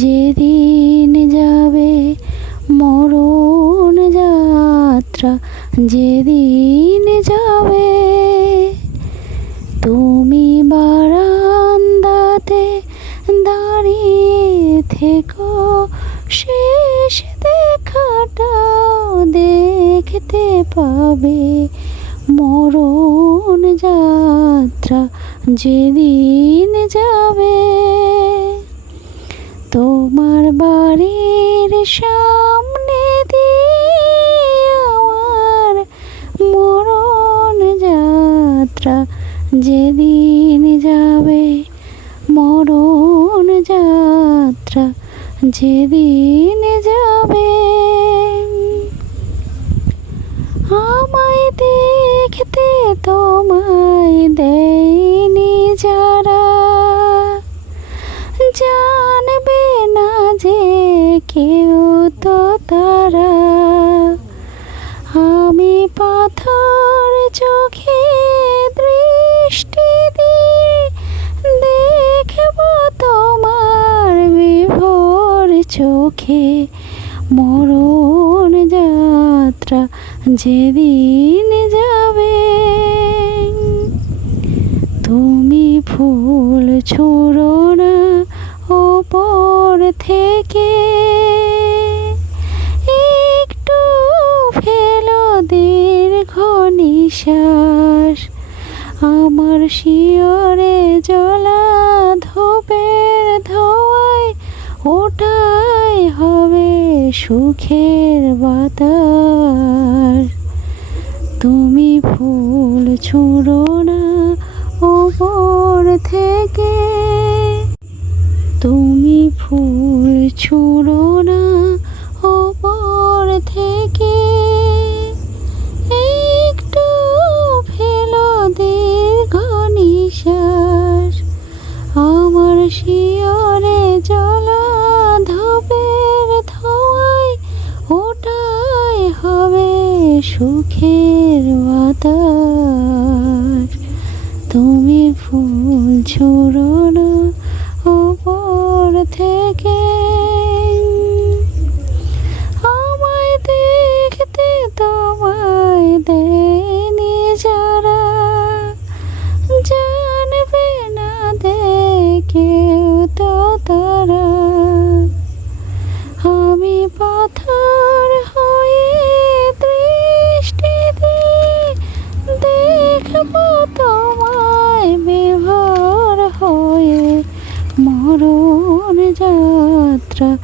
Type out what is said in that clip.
যেদিন যাবে মরণ যাত্রা, যেদিন যাবে তুমি বারান্দাতে দাঁড়িয়ে থেকো, শেষ দেখাটাও দেখতে পাবে। মরণ যাত্রা যেদিন যাবে তোমার বাড়ির সামনে দিয়ে আমার মরণ যাত্রা যেদিন যাবে মরণ যাত্রা যেদিন যাবে। কেউ তো তারা। আমি পাথর চোখে দৃষ্টি দিয়ে দেখব তোমার বিভোর চোখে মরণ যাত্রা যেদিন যাবে। তুমি ফুল ছুড়ো না ওপর থেকে। আমার শিয়রে জলা ধোপের ধোয়ায় ওটাই হবে সুখের বাতাস। তুমি ফুল ছুঁড়ো না ওপর থেকে। তুমি ফুল ছুঁড়ো না শিয়রে জলা ধপের ধোয়ায় ওটাই হবে সুখের বাতাস। তুমি ফুল ছড়ানো ওপর থেকে মরণ যাত্রা।